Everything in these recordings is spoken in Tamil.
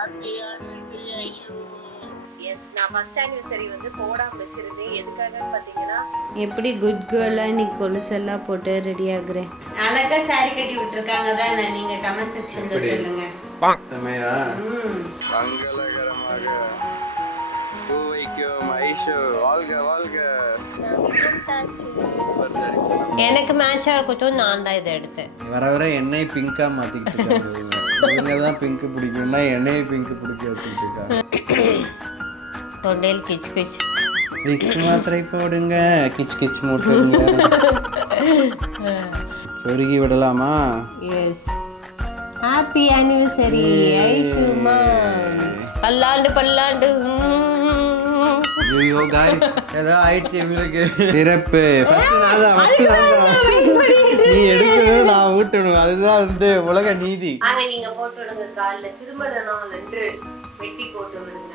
Happy anniversary Aishu. எஸ், நான் ஃபர்ஸ்ட் ஆனிவர்சரி வந்து போடாம வச்சிருந்தேன். எதுக்காகன்னு பார்த்தீங்கன்னா, எப்படி குட் கேர்லாக நீ கொலுசெல்லாம் போட்டு ரெடி ஆகுறேன். அழகா சாரி கட்டி விட்டுருக்காங்க தான். நீங்க கமெண்ட் செக்ஷன்ல சொல்லுங்க. செமையா மங்களகரமாக பூ வைக்கும் ஐஷு. வாழ்க வாழ்க. எனக்கு மேட்சா இருக்கட்டும், நான் தான் இதை எடுத்தேன். வர வர எண்ணெய் பிங்கா மாத்திக்கிட்டு இருக்காங்க. இவங்க தான் பிங்க் பிடிக்கும்னா எண்ணெய் பிங்க் பிடிக்க வச்சுட்டு இருக்காங்க. தொண்டையில் கிச் கிச். விக்ஸ் மாத்திரை போடுங்க, கிச் கிச் மூட்டுங்க. சொருகி விடலாமா? எஸ். ஹாப்பி ஆனிவர்சரி ஐஷு மாம்ஸ். பல்லாண்டு பல்லாண்டு. ஐயோ गाइस, ஏதோ ஆயிடுச்சு இவங்களுக்கு. சிறப்பு. ஃபர்ஸ்ட் நான் தான் நீ எடுக்கணும், நான் ஊட்டணும். அதுதான் வந்து உலக நீதி. அதை நீங்க போட்டு விடுங்க. காலில் திருமண நாள் என்று வெட்டி போட்டு விடுங்க.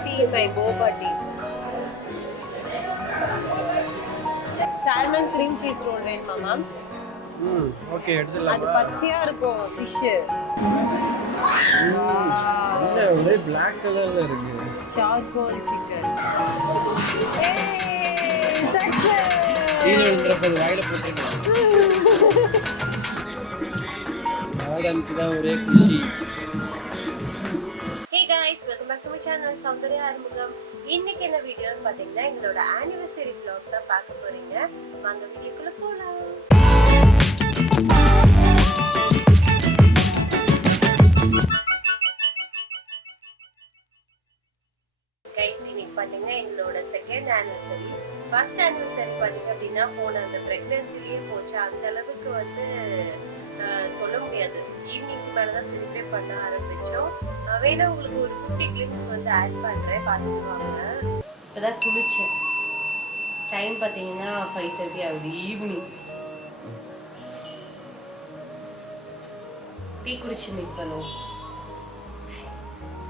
See my boba tea. Salmon cream cheese roll வேணுமா மாம்ஸ்? ஓகே எடுத்துடலாம். அது பச்சையா இருக்கும் ஃபிஷ். இல்ல ஒரே Black கலர்ல இருக்கு. Charcoal chicken. கீழே விழுறப்ப வாயில போட்டுக்கலாம். ஆடம்க்கு தான் ஒரே குஷி. Hey guys, welcome back to my channel Soundarya Arumugam. இன்னைக்கு என்ன வீடியோன்னு பாத்தீங்கன்னா, எங்களோட ஆனிவர்சரி vlog தான் பார்க்க போறீங்க. வாங்க வீடியோக்குள்ள போலாம். கைஸ், இன்னைக்கு பாத்தீங்கன்னா எங்களோட செகண்ட் ஆனிவர்சரி. ஃபர்ஸ்ட் ஆனிவர்சரி பாத்தீங்க அப்படின்னா போன அந்த பிரெக்னன்சிலேயே போச்சு. அந்த அளவுக்கு வந்து சொல்ல முடியாது. ஈவினிங்க்கு மேலதான் செலிப்ரேட் பண்ண ஆரம்பிச்சோம். வேணா உங்களுக்கு ஒரு குட்டி கிளிப்ஸ் வந்து ஆட் பண்றேன், பார்த்துக்குவாங்க. இப்பதான் குளிச்சேன். டைம் பார்த்தீங்கன்னா 5:30 ஆகுது ஈவினிங். டீ குடிச்சு மீட் பண்ணுவோம்.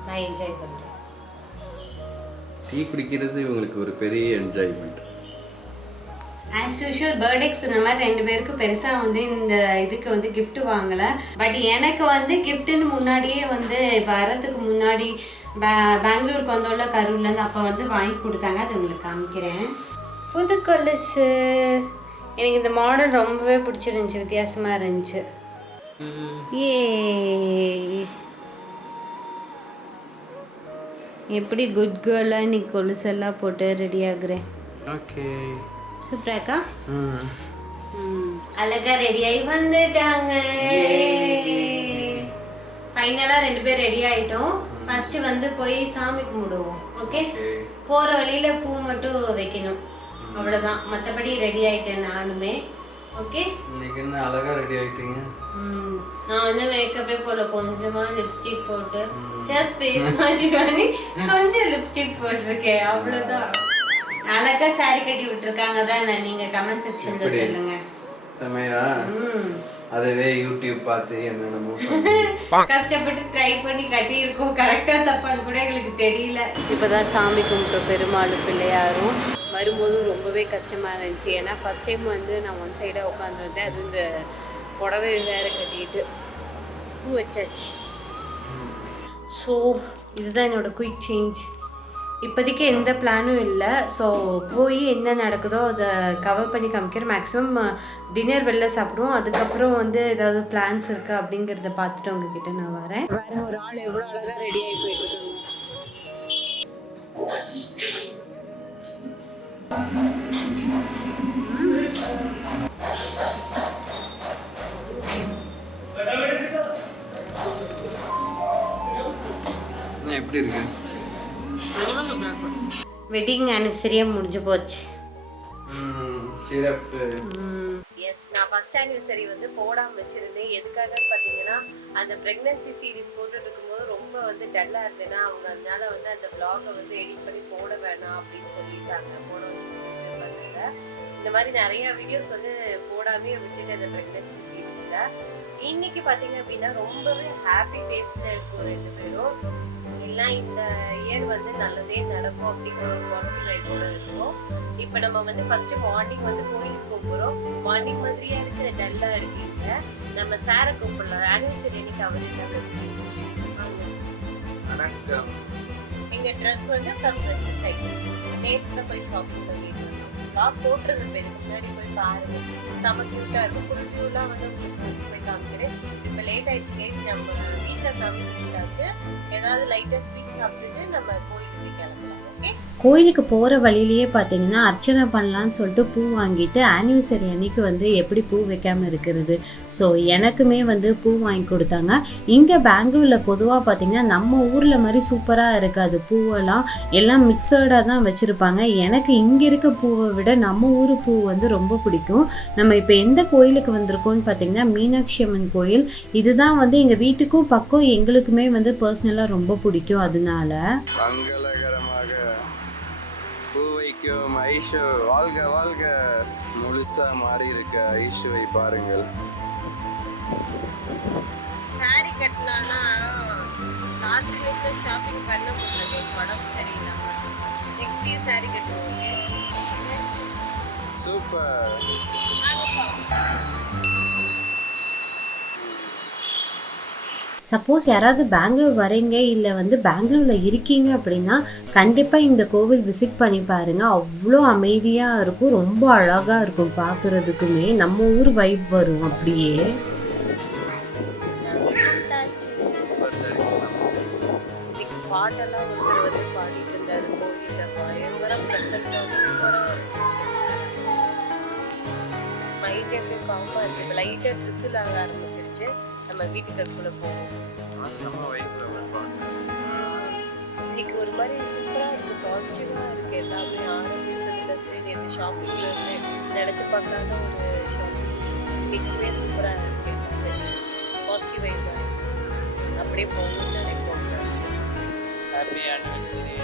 நான் என்ஜாய் பண்றேன். டீ குடிக்கிறது உங்களுக்கு ஒரு பெரிய என்ஜாய்மெண்ட். ஆஸ் யூஷுவல் பர்த்டேக்கு சொன்ன மாதிரி 2 பேருக்கும் பெருசாக வந்து இந்த இதுக்கு வந்து gift வாங்கலை. பட் எனக்கு வந்து கிஃப்ட்டுன்னு முன்னாடியே வந்து வரத்துக்கு முன்னாடி பெங்களூருக்கு வந்தோம்ல கரூர்லேருந்து, அப்போ வந்து வாங்கி கொடுத்தாங்க. அது உங்களுக்கு காமிக்கிறேன். புது கொலுசு. எனக்கு இந்த மாடல் ரொம்பவே பிடிச்சிருந்துச்சி, வித்தியாசமாக இருந்துச்சு. ஏ எப்படி குட் கேர்லாக நீ கொலுசெல்லாம் போட்டு ரெடி ஆகுறேன். ஓகே சூப்பராக்கா. அழகா ரெடி ஆகி வந்துட்டாங்க. ஃபைனலா 2 பேர் ரெடி ஆயிட்டோம். ஃபர்ஸ்ட் வந்து போய் சாமி கும்பிடுவோம். ஓகே, போற வழியில பூ மட்டும் வைக்கணும், அவ்வளவுதான். மற்றபடி ரெடி ஆயிட்டேன் நானுமே. ஓகே, இன்னைக்கு என்ன அழகா ரெடி ஆயிட்டீங்க. நான் வந்து மேக்கப்பே போல, கொஞ்சமா லிப்ஸ்டிக் போட்டு ஜஸ்ட் ஃபேஸ் வாஷ் பண்ணி கொஞ்சம் லிப்ஸ்டிக் போட்டிருக்கேன், அவ்வளவுதான். அழகா சாரி கட்டி விட்டுருக்காங்க தான். நீங்க கமெண்ட் செக்ஷன்ல சொல்லுங்க. செமையா அதுவே யூடியூப் பார்த்து என்னென்னமோ கஷ்டப்பட்டு ட்ரை பண்ணி கட்டி இருக்கோம். கரெக்டா தப்பான்னு கூட எங்களுக்கு தெரியல. இப்பதான் சாமி கும்பிட்டோம், பெருமாள் பிள்ளையாரும். வரும்போது ரொம்பவே கஷ்டமா இருந்துச்சு. ஏன்னா ஃபர்ஸ்ட் டைம் வந்து நான் ஒன் சைடா உட்காந்து வந்தேன். அது இந்த புடவை வேற கட்டிட்டு பூ வச்சாச்சு. ஸோ இதுதான் என்னோட குயிக் சேஞ்ச். இப்போதைக்கு எந்த பிளானும் இல்லை. ஸோ போய் என்ன நடக்குதோ அதை கவர் பண்ணி காமிக்கிறேன். மேக்ஸிமம் டின்னர் வெளில சாப்பிடுவோம். அதுக்கப்புறம் வந்து ஏதாவது பிளான்ஸ் இருக்குது அப்படிங்கிறத பார்த்துட்டு உங்ககிட்ட நான் வரேன். வேற ஒரு ஆள் எவ்வளோ அழகாக ரெடி ஆகி போயிட்டு இருக்காங்க. எப்படி இருக்கு? வெட்டிங் ஆனிவர்சரியாக முடிஞ்சு போச்சு. சிறப்பு. எஸ், நான் ஃபர்ஸ்ட் ஆனிவர்சரி வந்து போடாம வச்சிருந்தேன். எதுக்காகன்னு பார்த்தீங்கன்னா, அந்த ப்ரெக்னன்சி சீரீஸ் போட்டுட்டு இருக்கும்போது ரொம்ப வந்து டல்லாக இருந்தேன்னா, அவங்க அதனால வந்து அந்த vlog-ஐ வந்து எடிட் பண்ணி போட வேணாம் அப்படின்னு சொல்லிட்டாங்க. போன வருஷம் செலிப்ரேட் பண்ணல. இந்த மாதிரி நிறைய வீடியோஸ் வந்து போடாமே விட்டுட்டு அந்த ப்ரெக்னன்சி சீரீஸில். இன்னைக்கு பார்த்தீங்க அப்படின்னா ரொம்பவே ஹாப்பி ஃபேஸில் இருக்கும் 2 பேரும். எல்லாம் இந்த இயர் வந்து நல்லதே நடக்கும் அப்படிங்கிற ஒரு பாசிட்டிவ் வைப்போட இருக்கும். இப்போ நம்ம வந்து ஃபர்ஸ்ட் மார்னிங் வந்து கோயிலுக்கு போக போகிறோம். மார்னிங் மாதிரியே இருக்கிற டல்லாக இருக்கீங்க. நம்ம சாரை கூப்பிடலாம். ஆனிவர்சரி அன்னைக்கு அவருக்கு வணக்கம். எங்க ட்ரெஸ் வந்து ஃப்ரம் வெஸ்ட் சைடு. நேத்துல போய் ஷாப்பிங் பண்ணிட்டு லாக் போட்டுறது இதுக்கு முன்னாடி போய் பாருங்க. செம கியூட்டா இருக்கும். ஃபுல் வியூலாம் வந்து உங்களுக்கு போய் காமிக்கிறேன். இப்போ லேட் ஆயிடுச்சு கைஸ். நம்ம வீட்டில் சாமி கும்பிட்டாச்சு. ஏதாவது லைட்டாக ஸ்வீட் சாப்பிட்டுட்டு நம்ம கோயிலுக்கு கிளம்பலாம். ஓகே. கோயிலுக்கு போகிற வழியிலேயே பார்த்தீங்கன்னா அர்ச்சனை பண்ணலான்னு சொல்லிட்டு பூ வாங்கிட்டு ஆனிவர்சரி அன்னைக்கு வந்து எப்படி பூ வைக்காமல் இருக்கிறது. ஸோ எனக்குமே வந்து பூ வாங்கி கொடுத்தாங்க. இங்கே பெங்களூரில் பொதுவாக பார்த்தீங்கன்னா நம்ம ஊரில் மாதிரி சூப்பராக இருக்காது. பூவெல்லாம் எல்லாம் மிக்சடாக தான் வச்சுருப்பாங்க. எனக்கு இங்கே இருக்க பூவை விட நம்ம ஊர் பூ வந்து ரொம்ப பிடிக்கும். நம்ம இப்போ எந்த கோயிலுக்கு வந்திருக்கோம்னு பார்த்தீங்கன்னா மீனாட்சி அம்மன் கோயில். இதுதான் வந்து எங்கள் வீட்டுக்கும் பக்கம் எங்களுக்குமே வந்து பர்சனலாக ரொம்ப பிடிக்கும். அதனால மங்களகரமாக பூ வைக்கும் ஐஷு வாழ்க வாழ்க. முழுசா மாறி இருக்க ஐஷுவை பாருங்கள். சாரி கட்டலாம்னா லாஸ்ட் வீக்ல ஷாப்பிங் பண்ண முடியல கைஸ். உடம்பு சரியில்லாம. நெக்ஸ்ட் இயர் சாரி கட்டுவோம். ஓகே. சூப்பர். சப்போஸ் யாராவது பெங்களூர் வரீங்க இல்லை வந்து பெங்களூரில் இருக்கீங்க அப்படின்னா கண்டிப்பாக இந்த கோவில் விசிட் பண்ணி பாருங்கள். அவ்வளோ அமைதியாக இருக்கும். ரொம்ப அழகாக இருக்கும் பார்க்குறதுக்குமே. நம்ம ஊர் வைப் வரும் அப்படியே. பாட்டெல்லாம் ஒருத்தர் வந்து பாடிட்டு இருந்தாரு கோயில்ல. பயங்கர ப்ரெசென்ட்டாக சூப்பராக இருந்துச்சு. மைண்ட் எப்படி காமாக இருக்கு. இப்போ லைட்டாக ட்ரிசில் ஆக ஆரம்பிச்சிருச்சு. நம்ம வீட்டுக்கு அதுக்குள்ளே போவோம். இன்னைக்கு ஒரு மாதிரி சூப்பராக இருக்கு. பாசிட்டிவாக இருக்கு. எல்லாமே ஆரம்பிச்சதுலேருந்து நேற்று ஷாப்பிங்லேருந்து நினச்சி பார்க்காத ஒரு ஷாப்பிங் இன்னைக்குமே சூப்பராக இருக்கு. எல்லாமே பாசிட்டிவ் வைப் அப்படியே போகணும்னு நினைப்போம். Happy anniversary.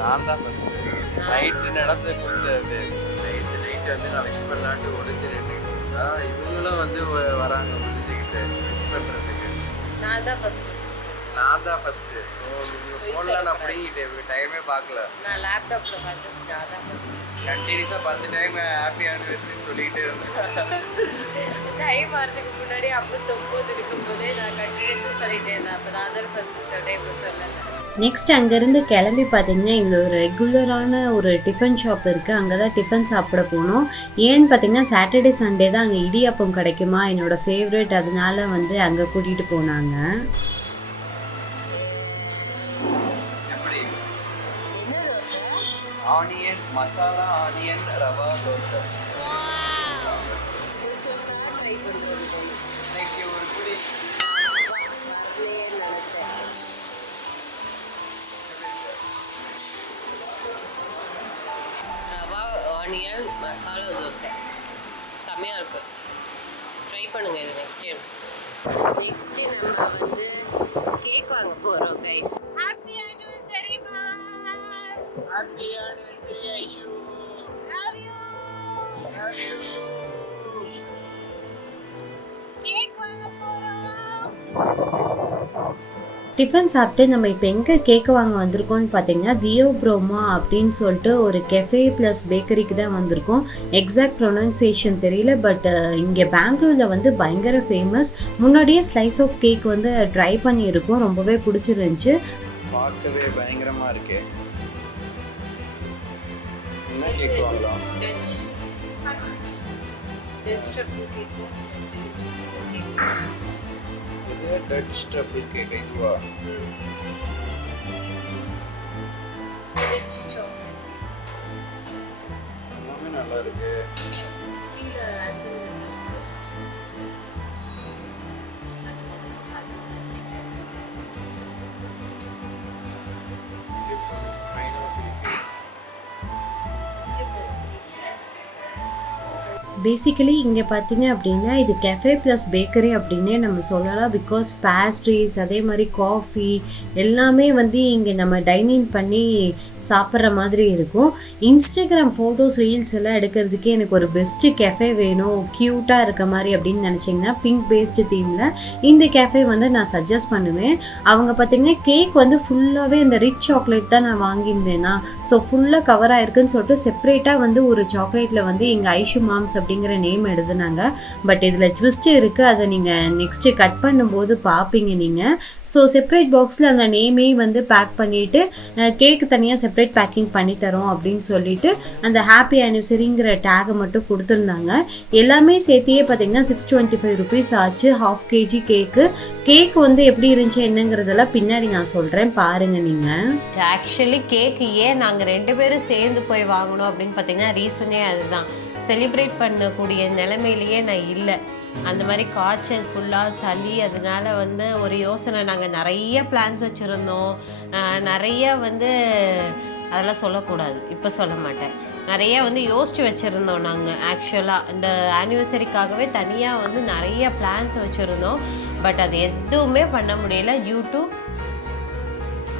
நான் தான் ஃபர்ஸ்ட். நைட்டு நடந்து கொடுத்தது. நைட்டு வந்து நான் விஷ் பண்ணலான்ட்டு ஒளிஞ்சு நின்றுக்கிட்டு இவங்களும் வந்து வராங்க ஒளிஞ்சுக்கிட்டு விஷ் பண்ணுறதுக்கு. நான் தான் ஃபர்ஸ்ட். ஃபோனில் நான் பிடிங்கிட்டேன். டைமே பார்க்கல. நான் லேப்டாப்பில் பார்த்து நான் தான் ஃபர்ஸ்ட். கண்டினியூஸாக 10 டைம் ஹாப்பி ஆனிவர்சரின்னு சொல்லிக்கிட்டே இருந்தேன். டைம் வரதுக்கு முன்னாடி 59 இருக்கும்போதே நான் கண்டினியூஸாக சொல்லிட்டே இருந்தேன். அப்போ நான் தான் ஃபர்ஸ்ட் டைம் சொல்லலை. நெக்ஸ்ட் அங்கேருந்து கிளம்பி பார்த்தீங்கன்னா எங்களுக்கு ஒரு ரெகுலரான ஒரு டிஃபன் ஷாப் இருக்குது. அங்கே தான் டிஃபன் சாப்பிட போனோம். ஏன்னு பார்த்தீங்கன்னா சாட்டர்டே சண்டே தான் அங்கே இடியாப்பம் கிடைக்குமா, என்னோடய ஃபேவரட். அதனால வந்து அங்கே கூட்டிகிட்டு போனாங்க. Onion masala onion rava dosa. இன்னைக்கு ஒரு குடி ரவா ஆனியன் மசாலா தோசை செம்மையாக இருக்குது. ட்ரை பண்ணுங்கள் இது நெக்ஸ்ட் டைம். நெக்ஸ்ட்டு நம்ம வந்து கேக் வாங்க போகிறோம் guys. Happy anniversary boss. Happy anniversary Aishu. Love you. Love you. Cake வாங்க போகிறோம். டிஃபன் சாப்பிட்டு நம்ம இப்போ எங்கே கேக்கு வாங்க வந்திருக்கோம்னு பார்த்தீங்கன்னா தியோப்ரோமா அப்படின்னு சொல்லிட்டு ஒரு கெஃபே ப்ளஸ் பேக்கரிக்கு தான் வந்திருக்கோம். எக்ஸாக்ட் ப்ரொனன்சியேஷன் தெரியல, பட் இங்கே பெங்களூரில் வந்து பயங்கர ஃபேமஸ். முன்னாடியே ஸ்லைஸ் ஆஃப் கேக் வந்து ட்ரை பண்ணியிருக்கோம். ரொம்பவே பிடிச்சிருந்துச்சு. பார்க்கவே பயங்கரமாக இருக்கு. என்ன கேக் வாங்கலாம்? Touch trouble cake. இதுவா? எல்லாமே நல்லா இருக்கு. பேசிக்கலி இங்கே பார்த்தீங்க அப்படின்னா இது கெஃபே ப்ளஸ் பேக்கரி அப்படின்னே நம்ம சொல்லலாம். பிகாஸ் பேஸ்ட்ரீஸ் அதே மாதிரி காஃபி எல்லாமே வந்து இங்கே நம்ம டைனிங் பண்ணி சாப்பிட்ற மாதிரி இருக்கும். இன்ஸ்டாகிராம் ஃபோட்டோஸ் ரீல்ஸ் எல்லாம் எடுக்கிறதுக்கே எனக்கு ஒரு பெஸ்ட்டு கெஃபே வேணும், க்யூட்டாக இருக்க மாதிரி அப்படின்னு நினச்சிங்கன்னா பிங்க் பேஸ்டு தீமில் இந்த கெஃபே வந்து நான் சஜஸ்ட் பண்ணுவேன். அவங்க பார்த்தீங்கன்னா கேக் வந்து ஃபுல்லாகவே இந்த ரிச் சாக்லேட் தான் நான் வாங்கியிருந்தேன்னா, ஸோ ஃபுல்லாக கவர் ஆயிருக்குன்னு சொல்லிட்டு செப்பரேட்டாக வந்து ஒரு சாக்லேட்டில் வந்து எங்கள் ஐஷு மாம்ஸ் அப்படிங்கிற நேம் எழுதுனாங்க. பட் இதில் ட்விஸ்ட் இருக்குது, அதை நீங்கள் நெக்ஸ்ட்டு கட் பண்ணும்போது பார்ப்பீங்க நீங்கள். ஸோ செப்பரேட் பாக்ஸில் அந்த நேமே வந்து பேக் பண்ணிவிட்டு கேக்கு தனியாக செப்பரேட் பேக்கிங் பண்ணித்தரோம் அப்படின்னு சொல்லிட்டு அந்த ஹாப்பி ஆனிவர்சரிங்கிற டேகை மட்டும் கொடுத்துருந்தாங்க. எல்லாமே சேர்த்தியே பார்த்தீங்கன்னா 625 rupees ஆச்சு. 1/2 kg கேக்கு வந்து எப்படி இருந்துச்சு என்னங்கிறதெல்லாம் பின்னாடி நான் சொல்கிறேன், பாருங்கள் நீங்கள். ஆக்சுவலி கேக்கு ஏன் நாங்கள் 2 பேரும் சேர்ந்து போய் வாங்கணும் அப்படின்னு பார்த்தீங்கன்னா ரீசனே அதுதான். செலிப்ரேட் பண்ணக்கூடிய நிலைமையிலேயே நான் இல்லை. அந்த மாதிரி காய்ச்சல் ஃபுல்லாக சளி, அதனால வந்து ஒரு யோசனை. நாங்கள் நிறைய பிளான்ஸ் வச்சுருந்தோம், நிறைய வந்து அதெல்லாம் சொல்லக்கூடாது, இப்போ சொல்ல மாட்டேன். நிறைய வந்து யோசித்து வச்சுருந்தோம் நாங்கள். ஆக்சுவலாக இந்த ஆனிவர்சரிக்காகவே தனியாக வந்து நிறைய பிளான்ஸ் வச்சுருந்தோம். பட் அது எதுவுமே பண்ண முடியல டியூ டு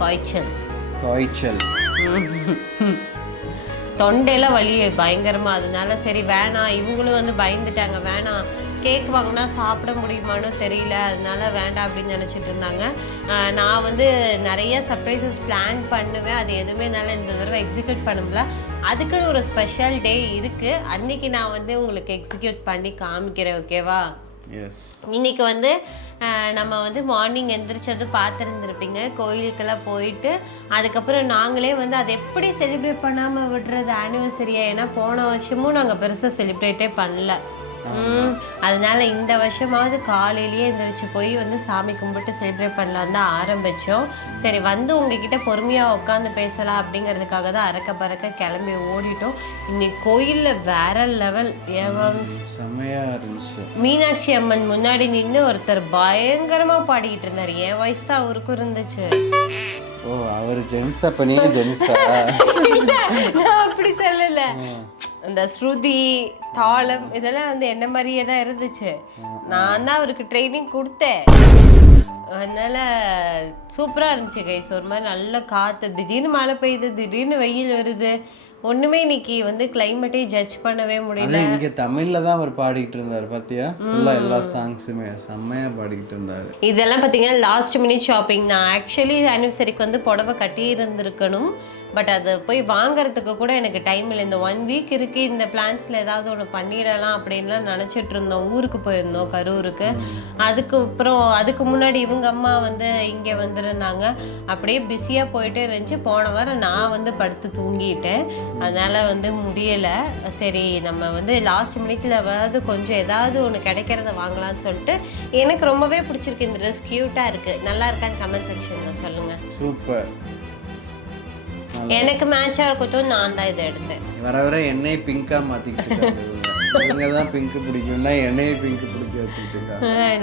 காய்ச்சல். தொண்டையில வலி பயங்கரமாக. அதனால சரி வேணாம், இவங்களும் வந்து பயந்துட்டாங்க, வேணாம் கேக் வாங்கினா சாப்பிட முடியுமான்னு தெரியல, அதனால வேண்டாம் அப்படின்னு நினச்சிட்டு இருந்தாங்க. நான் வந்து நிறைய சர்ப்ரைசஸ் பிளான் பண்ணுவேன், அது எதுவுமே என்னால் இந்த தடவை எக்ஸிக்யூட் பண்ண முடியல. அதுக்குன்னு ஒரு ஸ்பெஷல் டே இருக்குது, அன்னைக்கு நான் வந்து உங்களுக்கு எக்ஸிக்யூட் பண்ணி காமிக்கிறேன், ஓகேவா? இன்னைக்கு வந்து நம்ம வந்து மார்னிங் எந்திரிச்சது பார்த்துருந்துருப்பீங்க, கோயிலுக்கெல்லாம் போயிட்டு அதுக்கப்புறம் நாங்களே வந்து அதை எப்படி செலிப்ரேட் பண்ணாமல் விடுறது ஆனிவர்சரியா. ஏன்னா போன வருஷமும் நாங்கள் பெருசாக செலிப்ரேட்டே பண்ணல. அதனால இந்த வருஷமாவது காலையிலேயே எந்திரிச்சு போய் வந்து சாமி கும்பிட்டு செலிப்ரேட் பண்ணலாம் தான் ஆரம்பித்தோம். சரி வந்து உங்ககிட்ட பொறுமையாக உட்காந்து பேசலாம் அப்படிங்கிறதுக்காக தான் அறக்க பறக்க கிளம்பி ஓடிட்டோம். இன்னைக்கு கோயிலில் வேற லெவல், செம்மையா இருந்துச்சு. மீனாட்சி அம்மன் முன்னாடி நின்று ஒருத்தர் பயங்கரமா பாடிக்கிட்டு இருந்தாரு. என் வயசு தான் அவருக்கும் இருந்துச்சு. ஓ, அவர் ஜென்ஸா? பண்ணி ஜென்ஸா? நான் அப்படி சொல்லல, அந்த ஸ்ருதி தாளம் இதெல்லாம் வந்து என்ன மாதிரியே தான் இருந்துச்சு. நான் தான் அவருக்கு ட்ரைனிங் கொடுத்தேன், அதனால சூப்பராக இருந்துச்சு கைஸ். ஒரு மாதிரி நல்ல காற்று, திடீர்னு மழை பெய்யுது, திடீர்னு வெயில் வருது, ஒண்ணுமே இன்னைக்கு வந்து கிளைமேட்டே ஜட்ஜ் பண்ணவே முடியல. இங்க தமிழ்ல தான் அவர் பாடிட்டு இருந்தாரு, பாத்தியா? ஃபுல்லா எல்லா சாங்ஸுமே செம்மையா பாடிட்டு இருந்தாரு. இதெல்லாம் பாத்தீங்கன்னா லாஸ்ட் மினிட் ஷாப்பிங். நான் ஆக்சுவலி ஆனிவர்சரிக்கு வந்து புடவை கட்டி இருந்திருக்கணும், பட் அது போய் வாங்குறதுக்கு கூட எனக்கு டைம் இல்லை. இந்த 1 வீக் இருக்கு, இந்த பிளான்ஸ்ல ஏதாவது ஒன்று பண்ணிடலாம் அப்படின்லாம் நினச்சிட்டு இருந்தோம். ஊருக்கு போயிருந்தோம், கரூருக்கு. அதுக்கு முன்னாடி இவங்க அம்மா வந்து இங்கே வந்திருந்தாங்க. அப்படியே பிஸியாக போயிட்டே இருந்துச்சு. போன வாரம் நான் வந்து படுத்து தூங்கிட்டேன், அதனால வந்து முடியலை. சரி நம்ம வந்து லாஸ்ட் மினிட்ல கொஞ்சம் ஏதாவது ஒன்று கிடைக்கிறத வாங்கலாம்னு சொல்லிட்டு எனக்கு ரொம்பவே பிடிச்சிருக்கு இந்த ட்ரெஸ். க்யூட்டாக இருக்குது, நல்லா இருக்கான்னு கமெண்ட் செக்ஷனில் சொல்லுங்கள். சூப்பர். எனக்கு மேட்சா இருக்கட்டும், நான் தான் இதை எடுத்தேன். வர வர என்னை பிங்கா மாத்திக்கிட்டு இவங்க தான் பிங்க் பிடிக்கும்னா என்னையே பிங்க் பிடிக்க வச்சுக்கிட்டு.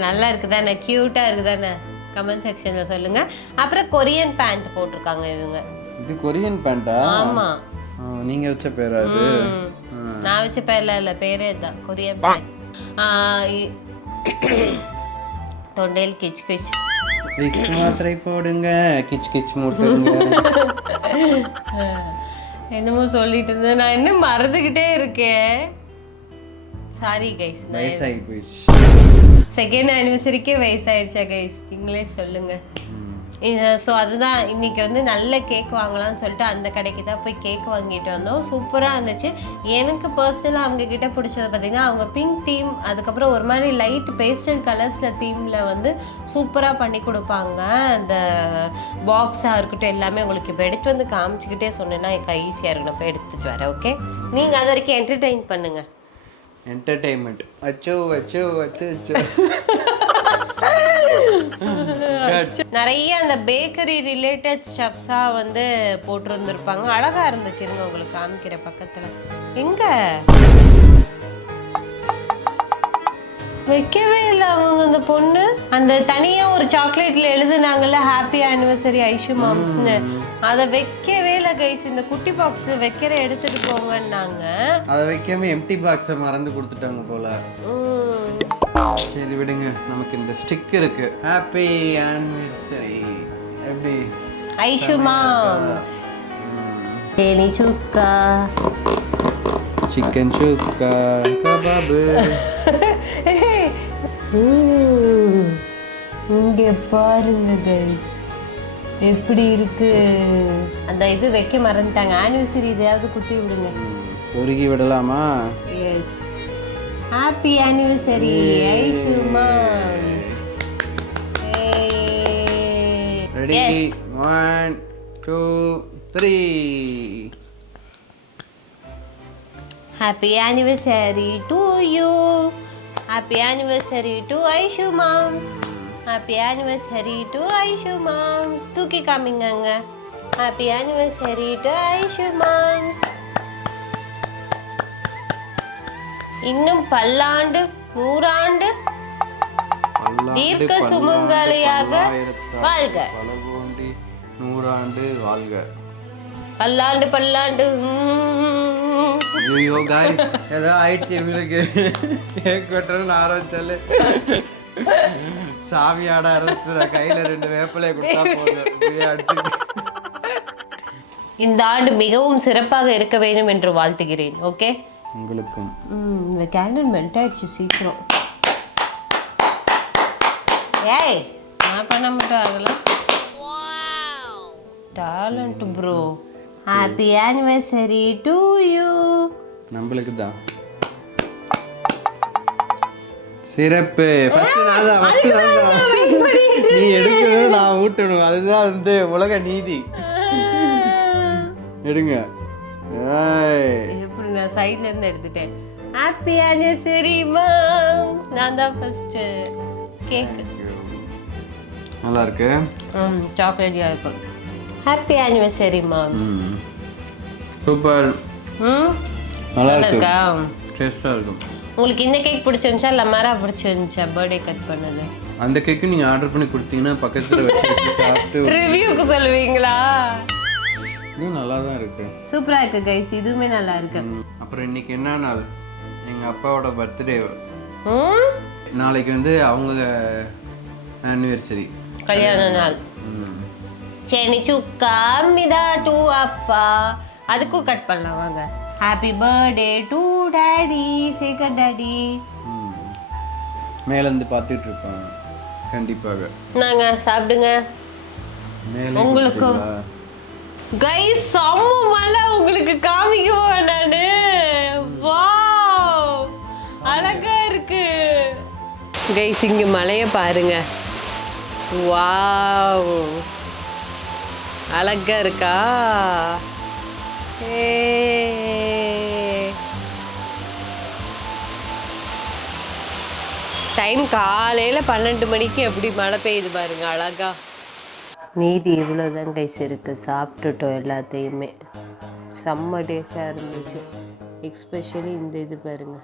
நல்லா இருக்குதானே, கியூட்டா இருக்குதானே? கமெண்ட் செக்ஷன்ல சொல்லுங்க. அப்புறம் கொரியன் பேண்ட் போட்டிருக்காங்க இவங்க. இது கொரியன் பேண்டா? ஆமா. நீங்க வச்ச பேரா அது? நான் வச்ச பேர்ல இல்ல, பேரே தான் கொரியன் பேண்ட். தொண்டையில் கிச் கிச். விக்ஸ் மாத்திரை போடுங்க, கிச் கிச் மூட்டுங்க. என்னமோ சொல்லிட்டு இருந்தேன், நான் இன்னும் மறந்துகிட்டே இருக்கேன். சாரி கைஸ், வயசாகி போயிடுச்சு. செகண்ட் ஆனிவர்சரிக்கே வயசாயிடுச்சா கைஸ்? நீங்களே சொல்லுங்க. ஸோ அதுதான் இன்னைக்கு வந்து நல்ல கேக் வாங்கலாம்னு சொல்லிட்டு அந்த கடைக்கு தான் போய் கேக் வாங்கிட்டு வந்தோம். சூப்பராக இருந்துச்சு. எனக்கு பர்சனலாக அவங்க கிட்ட பிடிச்சது பார்த்தீங்கன்னா அவங்க பிங்க் தீம், அதுக்கப்புறம் ஒரு மாதிரி லைட் பேஸ்டல் கலர்ஸில் தீமில் வந்து சூப்பராக பண்ணி கொடுப்பாங்க. அந்த பாக்ஸாக இருக்கட்டும் எல்லாமே உங்களுக்கு இப்போ எடுத்து வந்து காமிச்சிக்கிட்டே சொன்னேன்னா எனக்கு ஈஸியாக இருக்கும். நான் போய் எடுத்துகிட்டு வரேன், ஓகே? நீங்கள் அது வரைக்கும் என்டர்டெயின் பண்ணுங்கள். என்டர்டெயின்மெண்ட் அச்சோ அச்சோ அச்சோ அச்சோ. நிறைய அந்த பேக்கரி ரிலேட்டட் ஸ்டப்ஸா வந்து போட்டிருந்திருப்பாங்க. அழகா இருந்துச்சு. இருங்க உங்களுக்கு காமிக்கிற பக்கத்துல. எங்க வைக்கவே இல்லை அவங்க அந்த பொண்ணு. அந்த தனியா ஒரு சாக்லேட்ல எழுதுனாங்கல்ல ஹாப்பி ஆனிவர்சரி ஐஷு மாம்ஸ்னு, அதை வைக்கவே இல்லை கைஸ். இந்த குட்டி பாக்ஸ்ல வைக்கிற எடுத்துட்டு போங்கன்னாங்க. அதை வைக்காம எம்டி பாக்ஸை மறந்து கொடுத்துட்டாங்க போல. சரி விடுங்க, நமக்கு இந்த ஸ்டிக் இருக்கு. Happy anniversary. எப்படி ஐஷு மாம்ஸ் தேனி சுக்கா, சிக்கன் சுக்கா, கபாபு. இங்க பாருங்க கைஸ் எப்படி இருக்கு. அந்த இது வைக்க மறந்துட்டாங்க. ஆனிவர்சரி இதையாவது குத்தி விடுங்க. சொருகி விடலாமா? எஸ். ஹாப்பி ஆனிவர்சரி ஐஷு மாம்ஸ். Ready 1 2 3. Happy anniversary to you. Happy anniversary to Aishu moms. Happy anniversary to Aishu moms. தூக்கி காமிங்கங்க. Happy anniversary to Aishu moms. இன்னும் பல்லாண்டு நூறாண்டு தீர்க்க சுமங்கலியாக வாழ்க. பலகோண்டி நூறாண்டு வாழ்க. பல்லாண்டு பல்லாண்டு. ஐயோ गाइस ஏதோ ஆயிடுச்சு உங்களுக்கு. கேக் வெட்டணும்னு ஆரம்பிச்சாலே சாமி ஆட ஆரம்பிச்சுற. கையில 2 வேப்பலையை கொடுத்தா போதும் அப்படியே அடிச்சு. இந்த ஆண்டு மிகவும் சிறப்பாக இருக்க வேண்டும் என்று வாழ்த்துகிறேன். ஓகே, உங்களுக்கும். இந்த கேண்டில் மெல்ட் ஆயிடுச்சு சீக்கிரம். ஏய், நான் பண்ண மட்டும் ஆகல. Talent bro. Happy anniversary to you. நம்மளுக்கு தான் சிறப்பு. ஃபர்ஸ்ட் நான் தான் நீ எடுக்கணும், நான் ஊட்டணும். அதுதான் வந்து உலக நீதி. எடுங்க. எப்படி நான் சைடுல இருந்து எடுத்துட்டேன். ஹாப்பி ஆனிவர்சரி மாம். நான் தான் ஃபர்ஸ்ட். கேக் நல்லா இருக்கு. சாக்லேட்டியா இருக்கும். Happy anniversary moms. சூப்பர். நல்லா இருக்கா? டேஸ்டா இருக்கும். உங்களுக்கு இந்த கேக் பிடிச்சிருந்துச்சா லமாரா பிடிச்சிருந்துச்சா பர்த்டே கட் பண்ணது? அந்த கேக்கு நீங்க ஆர்டர் பண்ணி கொடுத்தீங்கன்னா பக்கத்துல வச்சு சாப்பிட்டு ரிவ்யூக்கு சொல்லுவீங்களா? இது நல்லா தான் இருக்கு. சூப்பரா இருக்கு கைஸ், இதுவுமே நல்லா இருக்கு. அப்புறம் இன்னைக்கு என்ன நாள்? எங்க அப்பாவோட பர்த்டே. நாளைக்கு வந்து அவங்க ஆனிவர்சரி, கல்யாண நாள். செனி சுக்கா மிதா டு அப்பா. அதுக்கும் கட் பண்ணலாம் வாங்க. Happy birthday to daddy. Shekar daddy மேல இருந்து பார்த்துட்டு இருப்பாங்க கண்டிப்பாக. நாங்க சாப்பிடுங்க. உங்களுக்கும் கைஸ் செம்ம மழை உங்களுக்கு காமிக்குவோம் நானு. வாவ், அழகா இருக்கு கைஸ். இங்க மலைய பாருங்க. வாவ், அழகா இருக்கா? டைம் காலையில 12 மணிக்கு எப்படி மழை பெய்யுது பாருங்க அழகா. நீதி இவ்வளோதான் கைஸ் இருக்குது. சாப்பிட்டுட்டோம் எல்லாத்தையுமே. செம்ம டேஸ்டாக இருந்துச்சு. எக்ஸ்பெஷலி இந்த இது பாருங்க,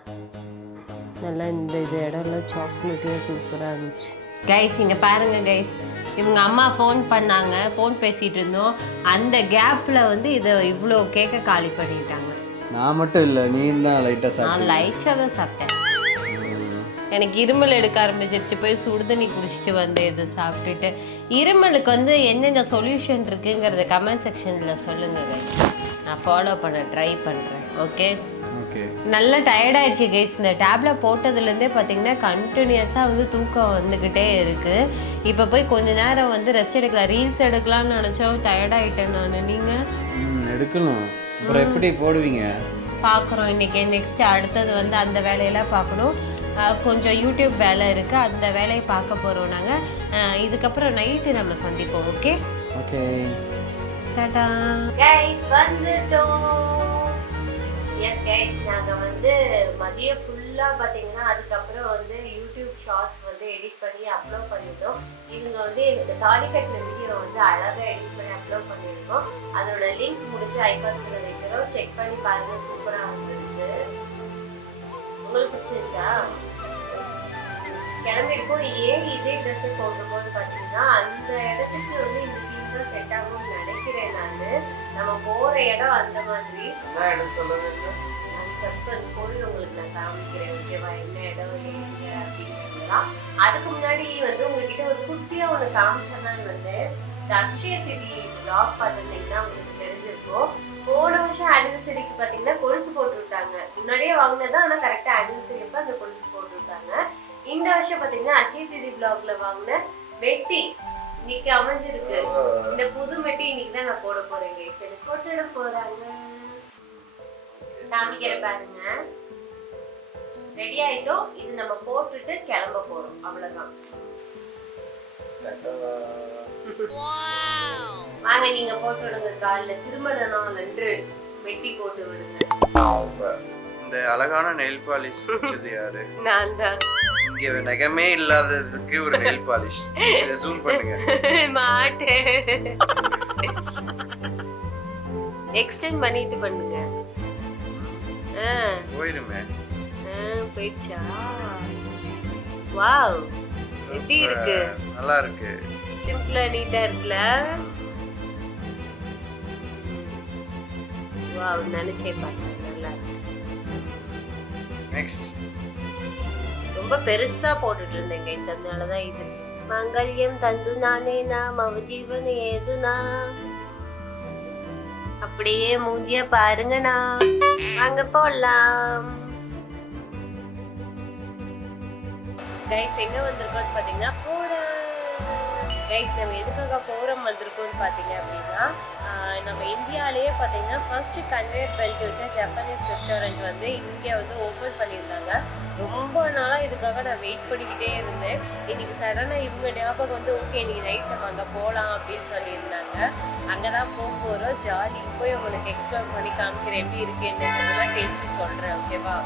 நல்லா இந்த இது இடம்லாம் சாக்லேட்டியாக சூப்பராக இருந்துச்சு கைஸ். இங்கே பாருங்க கைஸ், இவங்க அம்மா ஃபோன் பண்ணாங்க, ஃபோன் பேசிகிட்டு இருந்தோம். அந்த கேப்பில் வந்து இதை இவ்வளோ கேக்க காலி பண்ணிட்டாங்க. நான் மட்டும் இல்லை, நீ தான் லைட்டாக சாப்பிட்டேன். நான் லைட்டாக தான் சாப்பிட்டேன். எனக்கு இருமல் எடுக்க ஆரம்பிச்சிருச்சு. போய் சுடுதண்ணி குடிச்சிட்டு வந்து இது சாப்பிட்டுட்டு. இருமலுக்கு வந்து என்னென்ன சொல்யூஷன் இருக்குங்கிறத கமெண்ட் செக்ஷனில் சொல்லுங்கள் கைஸ். நான் ஃபாலோ பண்ண ட்ரை பண்ணுறேன். ஓகே, நல்லா டயர்டாயிடுச்சு கைஸ். இந்த டேப்லெட் போட்டதுலேருந்தே பார்த்தீங்கன்னா கண்டினியூஸாக வந்து தூக்கம் வந்துக்கிட்டே இருக்குது. இப்போ போய் கொஞ்ச நேரம் வந்து ரெஸ்ட் எடுக்கலாம், ரீல்ஸ் எடுக்கலாம்னு நினச்சோம். டயர்டாயிட்டேன் நான். நீங்கள் எடுக்கணும். அப்புறம் எப்படி போடுவீங்க பார்க்குறோம் இன்றைக்கி. நெக்ஸ்ட்டு அடுத்தது வந்து அந்த வேலையெல்லாம் பார்க்கணும். கொஞ்சம் யூடியூப் வேலை இருக்குது, அந்த வேலையை பார்க்க போகிறோம் நாங்கள். இதுக்கப்புறம் நைட்டு நம்ம சந்திப்போம். Okay okay, Tata guys. வந்துட்டோம். எஸ் கைஸ், நாங்கள் வந்து மதியம் ஃபுல்லாக பார்த்தீங்கன்னா அதுக்கப்புறம் வந்து யூடியூப் ஷார்ட்ஸ் வந்து எடிட் பண்ணி அப்லோட் பண்ணியிருந்தோம். இவங்க வந்து எனக்கு தாலி கட்டின வீடியோ வந்து அழகாக எடிட் பண்ணி அப்லோட் பண்ணியிருக்கோம். அதோட லிங்க் முடிஞ்சு ஐகான்ஸில் வைக்கிறோம், செக் பண்ணி பாருங்கள். சூப்பராக வந்துருக்கு. உங்களுக்கு பிடிச்சிருச்சா? கிளம்பிருக்கோம். ஏன் இதே ட்ரெஸ்ஸை போட்டுருக்கோன்னு பார்த்தீங்கன்னா அந்த இடத்துக்கு வந்து இந்த தீம் தான் செட் ஆகும்னு நினைக்கிறேன் நான். நம்ம போகிற இடம் அந்த மாதிரி. சஸ்பென்ஸ் போய் உங்களுக்கு நான் காமிக்கிறேன். ஓகேவா, என்ன இடம் எங்க அப்படிங்கிறதுலாம். அதுக்கு முன்னாடி வந்து உங்ககிட்ட ஒரு குட்டியாக ஒன்று காமிச்சோம்னான்னு வந்து இந்த அக்ஷய திதி வ்ளாக் பார்த்துருந்தீங்கன்னா உங்களுக்கு தெரிஞ்சிருக்கும். போன வருஷம் ஆனிவர்சரிக்கு பார்த்தீங்கன்னா கொலுசு போட்டு விட்டாங்க. முன்னாடியே வாங்கினது, ஆனால் கரெக்டாக ஆனிவர்சரி அப்போ அந்த கொலுசு போட்டு விட்டாங்க. இந்த வருஷம் பார்த்தீங்கன்னா அக்ஷய திதி வ்ளாக்ல வாங்கின மெட்டி இன்னைக்கு அமைஞ்சிருக்கு. இந்த புது மெட்டி இன்னைக்கு தான் நான் போட போறேன் கைஸ். எனக்கு போட்டுட போறாங்க. காமிக்கிற பாருங்க. ரெடி ஆயிட்டோம். இது நம்ம போட்டுட்டு கிளம்ப போறோம், அவ்வளவுதான். வாங்க நீங்க போட்டு விடுங்க. காலில் திருமண நாள் என்று வெட்டி போட்டு விடுங்க. இந்த அழகான நெயில் பாலிஷ் வச்சது யாரு? நான் தான். இங்க நகமே இல்லாததுக்கு ஒரு நெயில் பாலிஷ். இத ஜூம் பண்ணுங்க. மாட்டே. எக்ஸ்டெண்ட் பண்ணிட்டு பண்ணுங்க. போயிடுமே. போயிடுச்சா? வாவ், எப்படி இருக்கு? நல்லா இருக்கு. சிம்பிளா நீட்டா இருக்குல்ல? வாவ், நினைச்சே பார்த்தேன். நல்லா இருக்கு. நெக்ஸ்ட். ரொம்ப பெருசா போட்டுட்டு இருந்தேன் கைஸ், அதனாலதான் இது. மங்கல்யம் தந்து நானே நாம் அவ ஜீவன் ஏதுனா. அப்படியே மூஞ்சிய பாருங்கண்ணா. வாங்க போலாம். கைஸ் எங்க வந்திருக்கோம்னு பாத்தீங்கன்னா போறோம். கைஸ் நம்ம எதுக்காக போறோம் வந்திருக்கோம்னு பாத்தீங்க அப்படின்னா, நம்ம இந்தியாவிலேயே பார்த்தீங்கன்னா ஃபர்ஸ்ட் கன்வேயர் பெல்ட் வச்ச ஜப்பானீஸ் ரெஸ்டாரண்ட் வந்து இங்கே வந்து ஓப்பன் பண்ணியிருந்தாங்க. ரொம்ப நாளாக இதுக்காக நான் வெயிட் பண்ணிக்கிட்டே இருந்தேன். இன்னைக்கு சடனாக இவங்க ஞாபகம் வந்து ஓகே இன்னைக்கு நைட் நம்ம அங்கே போகலாம் அப்படின்னு சொல்லியிருந்தாங்க. அங்கே தான் போக போகிறோம். ஜாலி போய் உங்களுக்கு எக்ஸ்ப்ளோர் பண்ணி காமிக்கிறேன் எப்படி இருக்குது என்னென்னலாம் டேஸ்ட்டு சொல்கிறேன். ஓகேவா?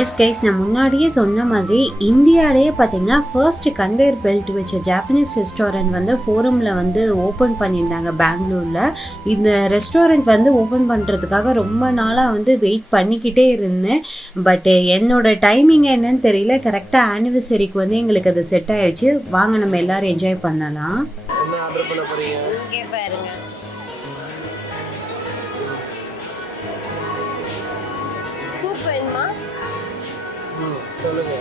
எஸ் கைஸ், நான் முன்னாடியே சொன்ன மாதிரி இந்தியாவிலேயே பார்த்தீங்கன்னா ஃபர்ஸ்ட் கன்வேயர் பெல்ட் வச்ச ஜாப்பனீஸ் ரெஸ்டாரண்ட் வந்து ஃபோரமில் வந்து ஓப்பன் பண்ணியிருந்தாங்க பெங்களூரில். இந்த ரெஸ்டாரண்ட் வந்து ஓப்பன் பண்ணுறதுக்காக ரொம்ப நாளாக வந்து வெயிட் பண்ணிக்கிட்டே இருந்தேன். பட் என்னோட டைமிங் என்னன்னு தெரியல. கரெக்டாக ஆனிவர்சரிக்கு வந்து எங்களுக்கு அது செட் ஆயிடுச்சு. வாங்க நம்ம எல்லாரும் என்ஜாய் பண்ணலாம். என்ன ஆர்டர் பண்ண போறீங்க? இங்கே பாருங்க. சூப் வேணுமா? சொல்லுங்க.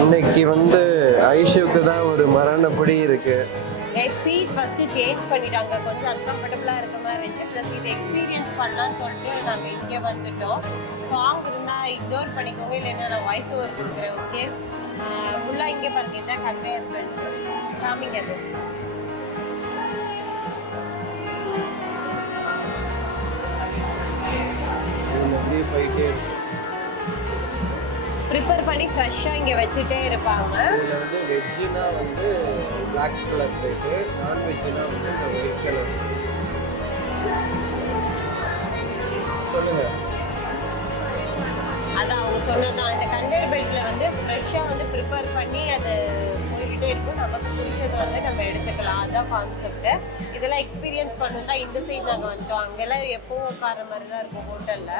இன்னைக்கு வந்து ஐஷுக்கு தான் ஒரு மரணப்படி இருக்கு. சீட் ஃபர்ஸ்ட் சேஞ்ச் பண்ணிட்டாங்க. கொஞ்சம் அன்கம்ஃபர்டபுளாக இருக்க மாதிரி இருந்துச்சு. ப்ளஸ் இது எக்ஸ்பீரியன்ஸ் பண்ணலான்னு சொல்லிட்டு நாங்கள் இங்கே வந்துட்டோம். சாங் இருந்தால் இக்னோர் பண்ணிக்கோங்க, இல்லைன்னா நான் வாய்ஸ் ஓவர் கொடுக்குறேன். ஓகே, ஃபுல்லாக இங்கே பாருங்க. இதுதான் கன்வேயர் பெல்ட். காமிங்க அது. அப்படியே போயிட்டே இருக்கு. ப்ரிப்பேர் பண்ணி ஃப்ரெஷ்ஷாக இங்கே வச்சுட்டே இருப்பாங்க. இதில் வந்து வெஜ்ஜுனா வந்து பிளாக் கலர் பிளேட்டு, நான்வெஜ்ஜுனா வந்து இந்த ஒயிட் கலர். சொல்லுங்க. அதான் அவங்க சொன்னதான். இந்த கன்வேயர் பெல்ட்டில் வந்து ஃப்ரெஷ்ஷாக வந்து ப்ரிப்பேர் பண்ணி அது போய்கிட்டே இருக்கும். நமக்கு பிடிச்சது வந்து நம்ம எடுத்துக்கலாம். அதுதான் கான்செப்ட்டு. இதெல்லாம் எக்ஸ்பீரியன்ஸ் பண்ணணும்னா இந்த சைடு நாங்கள் வந்துட்டோம். அங்கெல்லாம் எப்போவும் உட்கார மாதிரி தான் இருக்கும் ஹோட்டலில்.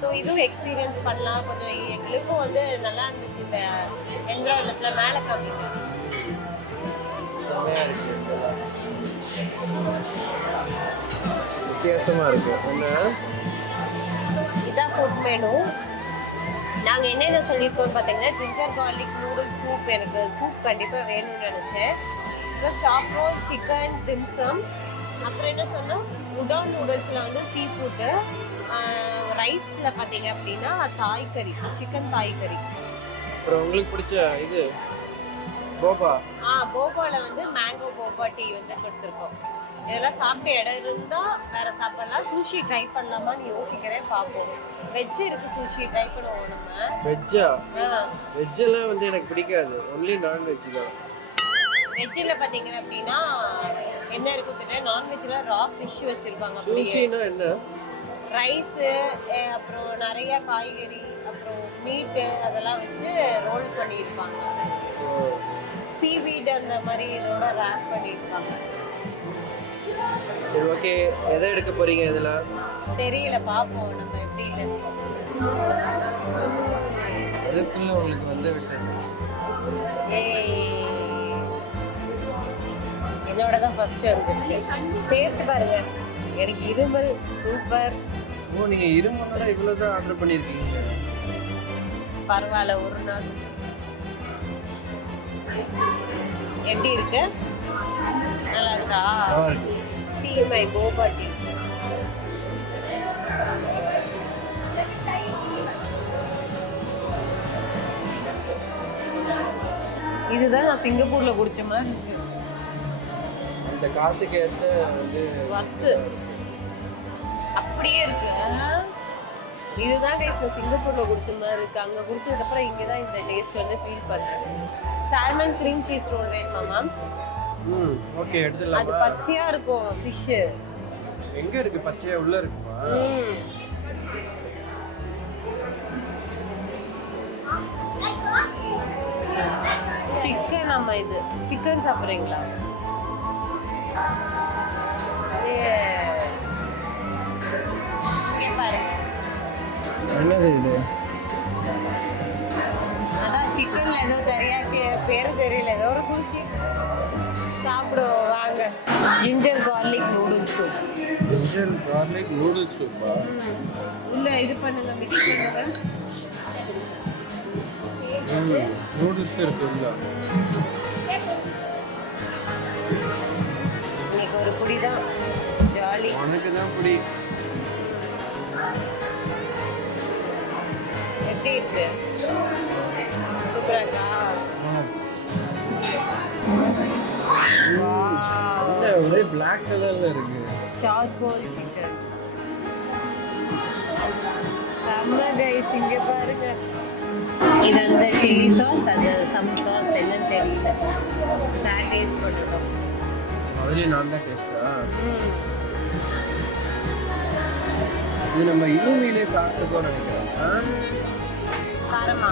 ஸோ இதுவும் எக்ஸ்பீரியன்ஸ் பண்ணலாம். கொஞ்சம் எங்களுக்கும் வந்து நல்லா இருந்துச்சு. இந்த என்விரான்மெண்ட்டில் மேலே காமிங்க. செம்மையாக இருக்கு. வித்தியாசமாக இருக்கு. என்ன இதான் ஃபுட் மெனு. நாங்கள் என்ன சொல்லியிருக்கோம்னு பார்த்தீங்கன்னா ஜிஞ்சர் கார்லிக் நூடுல்ஸ் சூப். எனக்கு சூப் கண்டிப்பாக வேணும்னு நினச்சேன். அப்புறம் சாப்ரோல் சிக்கன் திம்சம். அப்புறம் என்ன சொன்னோம், உடான் நூடுல்ஸில் வந்து சீ ஃபுட்டு. ரைஸில் பார்த்தீங்க அப்படின்னா தாய்கறி, சிக்கன் தாய்கறி. அப்புறம் உங்களுக்கு பிடிச்ச இது போபா. போபாவில் வந்து மேங்கோ போபா டீ வந்து கொடுத்துருக்கோம். இதெல்லாம் சாப்பிட்ட இடம் இருந்தால் வேறு சாப்பிடலாம். சூஷி ட்ரை பண்ணலாமான்னு யோசிக்கிறேன், பார்ப்போம். வெஜ்ஜு இருக்குது, சூஷி ட்ரை பண்ணுவோம் நம்ம. வெஜ்ஜா? வெஜ்ஜெல்லாம் வந்து எனக்கு பிடிக்காது. ஒன்லி நான்வெஜ் தான். வெஜ்ஜில் பார்த்தீங்க அப்படின்னா என்ன இருக்கும் தெரியல. நான்வெஜ்ஜில் ரா ஃபிஷ் வச்சுருப்பாங்க. சூஷினா என்ன? ரைஸு, அப்புறம் நிறைய காய்கறி, அப்புறம் மீட்டு அதெல்லாம் வச்சு ரோல் பண்ணியிருப்பாங்க. சீவீட் அந்த மாதிரி இதோட ரேப் பண்ணியிருப்பாங்க. சரி, ஓகே. எதை எடுக்க போறீங்க இதில்? தெரியல, பார்ப்போம் நம்ம எப்படின்னு. அதுக்குள்ள உங்களுக்கு வந்து விட்டது. என்னோட தான் ஃபர்ஸ்ட் வந்து டேஸ்ட் பாருங்க. எனக்கு இருமல் சூப்பர். ஓ, நீங்கள் இருமலோட இவ்வளோ தான் ஆர்டர் பண்ணியிருக்கீங்க. பரவாயில்ல, ஒரு நாள். எப்படி இருக்கு? நல்லா இருக்கா? See my boba tea. இதுதான் நான் சிங்கப்பூர்ல குடிச்ச மாதிரி இருக்கு. இந்த காசுக்கு ஏற்ற வந்து வத்து அப்படியே இருக்கு. இதுதான் டேஸ்ட் சிங்கப்பூர்ல கொடுத்த மாதிரி இருக்கு. அங்க கொடுத்ததுக்கப்புறம் இங்கே தான் இந்த டேஸ்ட் வந்து ஃபீல் பண்றேன். சால்மன் க்ரீம் சீஸ் ரோல் வேணுமா மாம்ஸ்? ஓகே அது எடுத்துடலாமா? பச்சையா இருக்கும் ஃபிஷ். எங்க இருக்கு பச்சையா? உள்ள இருக்குமா? சிக்கன். நம்ம இது சிக்கன் சாப்பிட்றீங்களா? பாருங்க என்னது இது? அதான் சிக்கன்ல ஏதோ தெரியாக்கு பேரு தெரியல, ஏதோ ஒரு சூஷி சாப்பிடுவோம் வாங்க. Ginger garlic noodles soup. Ginger garlic noodles சூப்பா? உள்ள இது பண்ணுங்க, மிக்ஸ் பண்ணுங்க. நூடுல்ஸ் இருக்கு உள்ள. இன்னைக்கு ஒரு புடி தான் ஜாலி. உனக்கு தான் புடி. எப்படி இருக்கு? சூப்பரா இருக்கா? ஒரே பிளாக் கலர்ல இருக்கு. சார்கோல் சிக்கன் செம்ம கைஸ். இங்க பாருங்க, இது வந்து சில்லி சாஸ், அது சம் சாஸ் என்னன்னு தெரியல. சார் டேஸ்ட் பண்ணிட்டோம். அதுலேயும் நான் தான் டேஸ்டா? இது நம்ம இலுமியிலே சாப்பிட்டுக்கோன்னு நினைக்கிறேன். காரமா?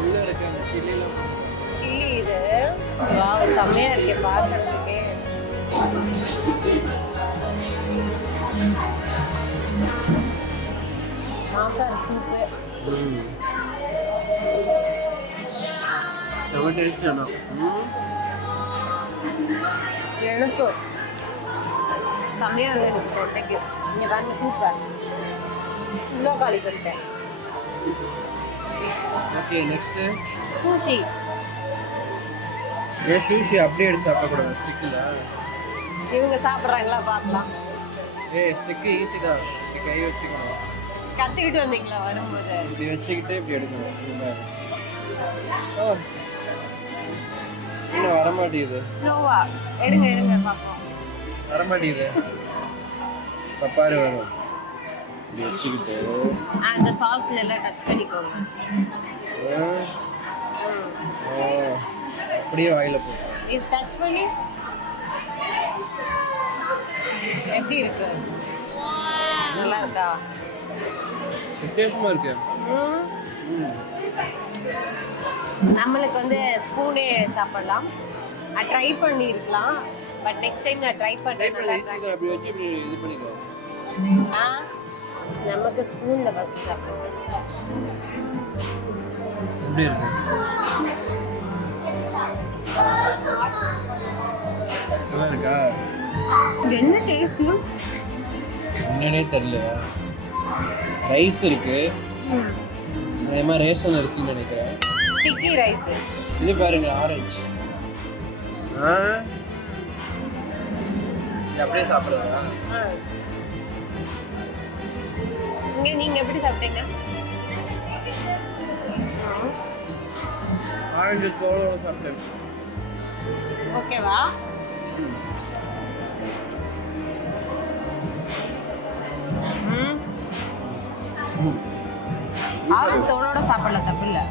உள்ள இருக்க அந்த சில்லிலாம் சில்லி இது வாவ் செம்மையா இருக்கே பார்க்கறதுக்கே. மாசார் சூப்பு செம்ம டேஸ்ட். ஆனால் எனக்கும் செம்மையா இருக்கு. எனக்கு தொண்டைக்கு இங்கே பாருங்க சூப்பர். இன்னும் காலி பண்ணிட்டேன். Okay next sushi. ஏன் சூஷி அப்படியே எடுத்து சாப்பிடக்கூடாது ஸ்டிக்கில்? இவங்க சாப்பிட்றாங்களா பார்க்கலாம். ஸ்டிக்கு ஈஸி தான். கை வச்சுக்கணும். கற்றுக்கிட்டு வந்தீங்களா வரும்போது? இப்படி வச்சுக்கிட்டு இப்படி எடுக்கணும். இன்னும் வரமாட்டேங்குது. ஸ்லோவா எடுங்க எடுங்க பார்ப்போம். வரமாட்டேங்குது. பப்பாரு வரும். இப்படி வச்சுக்கிட்டு அந்த சாஸ்ல எல்லாம் டச் பண்ணிக்கோங்க. அப்படியே வாயில போட்டு இது டச் பண்ணி எப்படி இருக்கு? நல்லா இருக்கா? வித்தியாசமா இருக்கு. நம்மளுக்கு வந்து ஸ்பூனே சாப்பிடலாம். ட்ரை பண்ணியிருக்கலாம், பட் நெக்ஸ்ட் டைம் நான் ட்ரை பண்ணுறேன். அப்படி வச்சு இப்படி இது பண்ணிக்கோ. நமக்கு ஸ்பூனில் ஃபஸ்ட்டு சாப்பிடுவோம். எப்படி இருக்கு? நல்லா இருக்கா? என்ன டேஸ்ட் என்னன்னே தெரியல. ரைஸ் இருக்கு, அதே மாதிரி ரேஷன் அரிசின்னு நினைக்கிறேன். Sticky rice. இது பாருங்க ஆரஞ்சு. அப்படியே சாப்பிடுறதா? இங்கே நீங்கள் எப்படி சாப்பிட்டீங்க? ஆரஞ்சு தோலோட சாப்பிட்டேன். ஓகேவா? ஆரஞ்சு தோலோட சாப்பிடல, தப்பு இல்லை.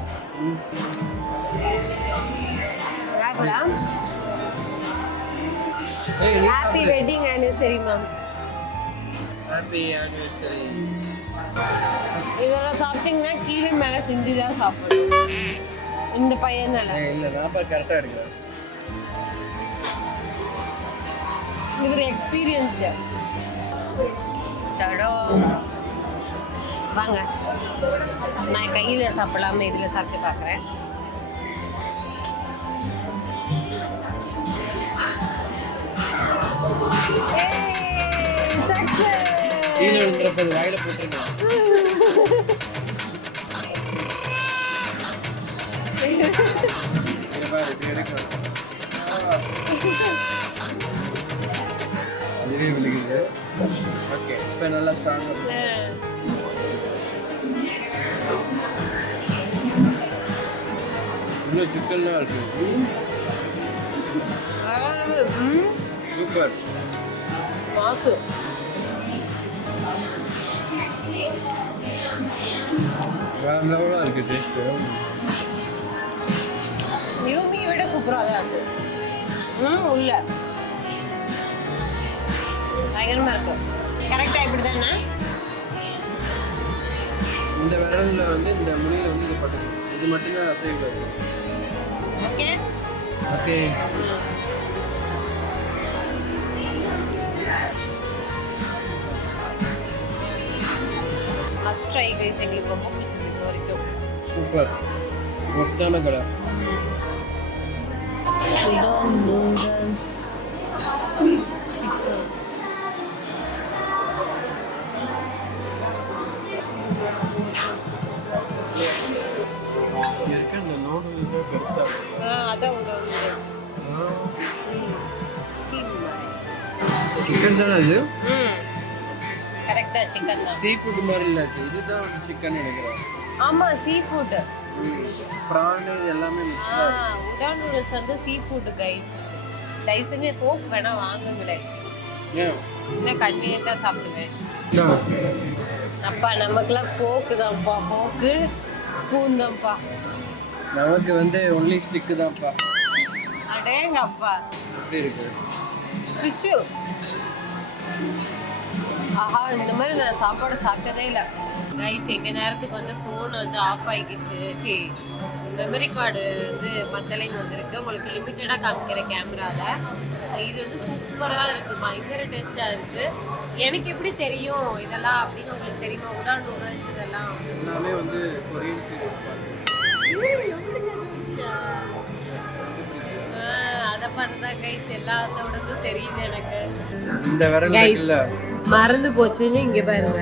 Happy wedding anniversary mams. Happy anniversary. இதெல்லாம் சாப்பிட்டீங்கன்னா கீழே மேலே சிந்தி தான் சாப்பிடணும். இந்த பையனால இல்லை, நான் கரெக்டாக எடுக்கிறேன். இவர் எக்ஸ்பீரியன்ஸ்டு. வாங்க, நான் கையில் சாப்பிடலாம இதில் சாப்பிட்டு பார்க்குறேன். கீழே விழுந்துறப்ப வாயில போட்டுருங்க. அதுவே விழுகுது. ஓகே, இப்போ நல்லா ஸ்ட்ராங்காக இன்னும் சிக்கன்லாம் இருக்கு. சூப்பர். மாசு வேறு லெவலாக இருக்குது டேஸ்ட்டு. யூமியை விட சூப்பராக தான் இருக்குது. உள்ள பயங்கரமாக இருக்கும். கரெக்டாக இப்படி தானே? இந்த விரலில் வந்து இந்த முனியில் வந்து இது பட்டது, இது மட்டும்தான் அசைவில். Okay okay. Must try guys. எங்களுக்கு ரொம்ப பிடிச்சது இப்போ வரைக்கும். சூப்பர் ஒர்த்தான கடை. நூடுல்ஸ் சிக்கன் இருக்க இந்த நூடுல்ஸே பெருசாக அதான் நூடுல்ஸ். சிக்கன் தானே அது? கரெக்டாக சிக்கன் தான். சீ ஃபுட் மாதிரி இல்லை, இதுதான் வந்து சிக்கன் நினைக்கிறேன். ஆமாம், சீ ஃபுட்டு. ப்ரான் இது எல்லாமே உடான் நூடுல்ஸ் வந்து சீ ஃபுட்டு கைஸ். தயவு செஞ்சு போக்கு வேணா வாங்குங்களேன். ஏன் இன்னும் கன்வீனியண்ட்டாக சாப்பிடுவேன். அப்பா நமக்குலாம் போக்கு தான்ப்பா, போக்கு ஸ்பூன் தான்ப்பா. நமக்கு வந்து ஒன்லி ஸ்டிக்கு தான்ப்பா. அடேங்க அப்பா. எப்படி இருக்கு ஃபிஷ்ஷு? ஆஹா, இந்த மாதிரி நான் சாப்பாடு சாப்பிட்டதே இல்லை கைஸ். எங்கள் நேரத்துக்கு வந்து ஃபோன் வந்து ஆஃப் ஆகிக்கிச்சு. சரி, மெமரி கார்டு வந்து மண்டலையும் வந்துருக்கு. உங்களுக்கு லிமிட்டடாக காமிக்கிற கேமராவில். இது வந்து சூப்பராக இருக்குது, பயங்கர டேஸ்ட்டாக இருக்குது. எனக்கு எப்படி தெரியும் இதெல்லாம் அப்படின்னு உங்களுக்கு தெரியுமா? உடான் நூடுல்ஸ் இதெல்லாம் எல்லாமே வந்து கொரியன் சீரியஸ் அதை பண்ணதான் கைஸ். எல்லாத்தோடதும் தெரியுது எனக்கு. இந்த விரல் இருக்குல்ல, மறந்து போச்சுன்னு இங்கே பாருங்க.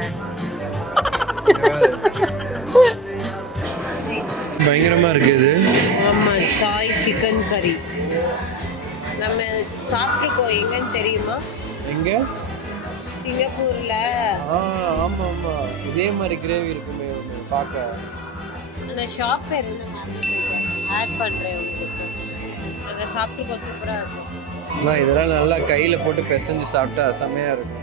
பயங்கரமா இருக்குது. ஆமாம், தாய் சிக்கன் கறி நம்ம சாப்பிட்ருக்கோம். எங்கன்னு தெரியுமா? எங்க? சிங்கப்பூர்ல. ஆமா ஆமா, இதே மாதிரி கிரேவி இருக்குமே ஒன்று பார்க்க. அந்த ஷாப் பேர் ஆட் பண்ணுறேன் உங்களுக்கு. அதை சாப்பிட்ருக்கோம், சூப்பராக இருக்கும். இதெல்லாம் நல்லா கையில் போட்டு பிசைஞ்சு சாப்பிட்டா செம்மையாக இருக்கும்.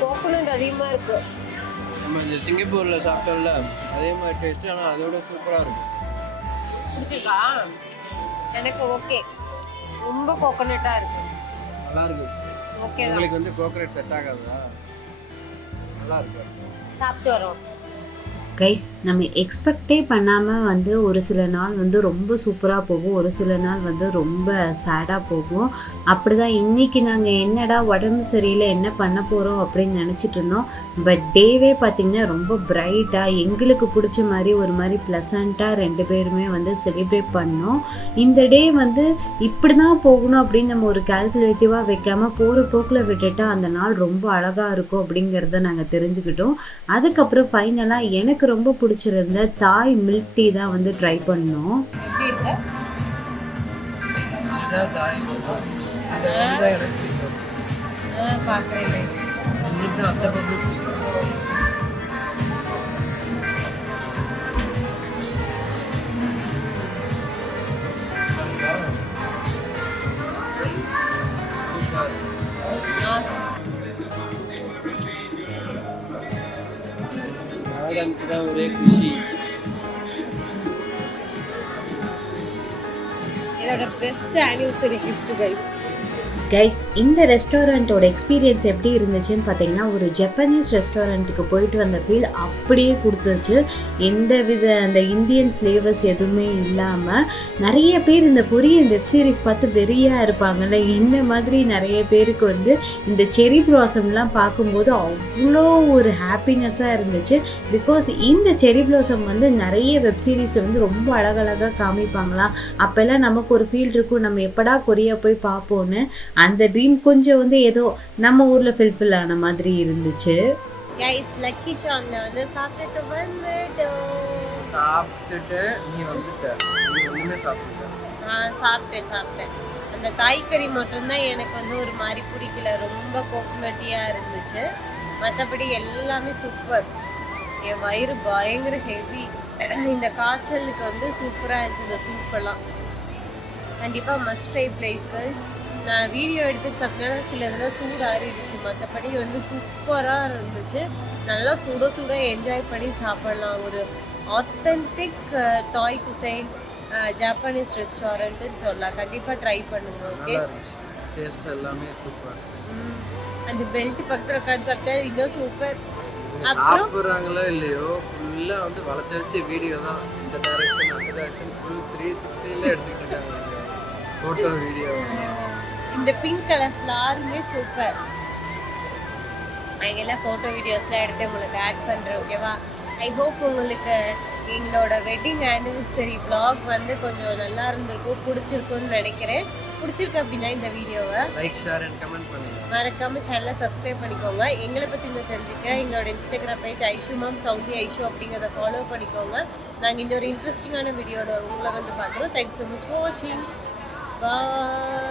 கோகோனட் அதிகமாக இருக்கு. நம்ம இந்த சிங்கப்பூரில் சாப்பிட்டோம்ல அதே மாதிரி டேஸ்ட்டு, ஆனால் அதோட சூப்பராக இருக்கும். பிடிச்சிருக்கா? எனக்கு ஓகே. ரொம்ப கோகோனட்டாக இருக்கு. நல்லா இருக்கு. ஓகே, உங்களுக்கு வந்து கோகோனட் செட் ஆகாதா? நல்லா இருக்கு. சாப்பிட்டு வரோம் கைஸ். நம்ம எக்ஸ்பெக்டே பண்ணாமல் வந்து ஒரு சில நாள் வந்து ரொம்ப சூப்பராக போகும், ஒரு சில நாள் வந்து ரொம்ப சேடாக போகும். அப்படி தான் இன்றைக்கி நாங்கள் என்னடா உடம்பு சரியில்லை என்ன பண்ண போகிறோம் அப்படின்னு நினச்சிட்டு இருந்தோம். பட் டேவே பார்த்திங்கன்னா ரொம்ப பிரைட்டாக எங்களுக்கு பிடிச்ச மாதிரி ஒரு மாதிரி ப்ளசண்ட்டாக ரெண்டு பேருமே வந்து செலிப்ரேட் பண்ணோம். இந்த டே வந்து இப்படி தான் போகணும் அப்படின்னு நம்ம ஒரு கால்குலேட்டிவாக வைக்காமல் போகிற போக்கில் விட்டுட்டா அந்த நாள் ரொம்ப அழகாக இருக்கும் அப்படிங்கிறத நாங்கள் தெரிஞ்சுக்கிட்டோம். அதுக்கப்புறம் ஃபைனலாக எனக்கு ரொம்ப பிடிச்சிருந்த தாய் மில்க் டீ தான் வந்து ட்ரை பண்ணோம். எப்படி இருக்கு? பார்க்குறேன். ஒரே குஷி. என்னோட best anniversary gift guys. Guys, இந்த ரெஸ்டாரண்ட்டோட எக்ஸ்பீரியன்ஸ் எப்படி இருந்துச்சுன்னு பார்த்தீங்கன்னா ஒரு ஜப்பனீஸ் ரெஸ்டாரண்ட்டுக்கு போயிட்டு வந்த ஃபீல் அப்படியே கொடுத்துச்சு. எந்த வித அந்த இந்தியன் ஃப்ளேவர்ஸ் எதுவுமே இல்லாமல் நிறைய பேர் இந்த கொரியன் வெப் சீரிஸ் பார்த்து வெறியாக இருப்பாங்கல்ல, என்ன மாதிரி நிறைய பேருக்கு வந்து இந்த செரி ப்ளாசம்லாம் பார்க்கும்போது அவ்வளோ ஒரு ஹாப்பினஸ்ஸாக இருந்துச்சு. பிகாஸ் இந்த செரி ப்ளாசம் வந்து நிறைய வெப் சீரிஸில் வந்து ரொம்ப அழகழகாக காமிப்பாங்களாம். அப்போல்லாம் நமக்கு ஒரு ஃபீல் இருக்கும், நம்ம எப்படா கொரியா போய் பார்ப்போன்னு. அந்த ட்ரீம் கொஞ்சம் வந்து ஏதோ நம்ம ஊர்ல ஃபில்ஃபில் ஆன மாதிரி இருந்துச்சு. கைஸ், லக்கி சான்ல வந்து சாப்பிட்டு நீ வந்துட்ட, நீ ஒண்ணுமே சாப்பிட்ட. சாப்பிட்டேன். அந்த காய்கறி மட்டும்தான் எனக்கு வந்து ஒரு மாதிரி பிடிக்கல, ரொம்ப கோகோனட்டியா இருந்துச்சு. மற்றபடி எல்லாமே சூப்பர். என் வயிறு பயங்கர ஹெவி. இந்த காய்ச்சலுக்கு வந்து சூப்பராக இருந்துச்சு இந்த சூப்பெல்லாம். கண்டிப்பாக மஸ்ட் ட்ரை பிளேஸ் கேர்ள்ஸ். நான் வீடியோ எடுத்து சாப்பிட்டா சில இதில் சூடாறிடுச்சு, மற்றபடி வந்து சூப்பராக இருந்துச்சு. நல்லா சுட சுட என்ஜாய் பண்ணி சாப்பிடலாம். ஒரு ஆத்தென்டிக் டாய் குசைன் ஜாப்பனீஸ் ரெஸ்டாரண்ட்டுன்னு சொல்லலாம். கண்டிப்பாக ட்ரை பண்ணுங்க. ஓகே, டேஸ்ட் எல்லாமே சூப்பர். அந்த பெல்ட் பக்கத்தில் உட்காந்து சாப்பிட்டா இன்னும் சூப்பர். அப்புறம் சாப்பிட்றாங்களோ இல்லையோ ஃபுல்லாக வந்து வளைச்சி வச்சு வீடியோ தான். இந்த டைரக்ஷன் அந்த டைரக்ஷன் ஃபுல் 360ல எடுத்துக்கிட்டு இருக்காங்க ஃபோட்டோ வீடியோ. இந்த பிங்க் கலர் ஃப்ளாருமே சூப்பர். எல்லாம் ஃபோட்டோ வீடியோஸ்லாம் எடுத்து உங்களுக்கு ஆட் பண்ணுறேன். ஓகேவா? ஐ ஹோப் உங்களுக்கு எங்களோட வெட்டிங் ஆனிவர்சரி vlog வந்து கொஞ்சம் நல்லா இருந்திருக்கும், பிடிச்சிருக்கும்னு நினைக்கிறேன். பிடிச்சிருக்கு அப்படின்னா இந்த வீடியோவை லைக் ஷேர் அண்ட் கமெண்ட் பண்ணுங்க. மறக்காம சேனலை சப்ஸ்கிரைப் பண்ணிக்கோங்க. எங்களை பற்றி இன்னும் தெரிஞ்சுக்க எங்களோட இன்ஸ்டாகிராம் பேஜ் ஐஷு மாம் சவுதி ஐஷு அப்படிங்கிறத ஃபாலோ பண்ணிக்கோங்க. நாங்கள் இன்னொரு இன்ட்ரெஸ்டிங்கான வீடியோட உங்களை வந்து பார்க்குறோம். தேங்க்ஸ் ஸோ மச் ஃபார் வாட்சிங். பாய்.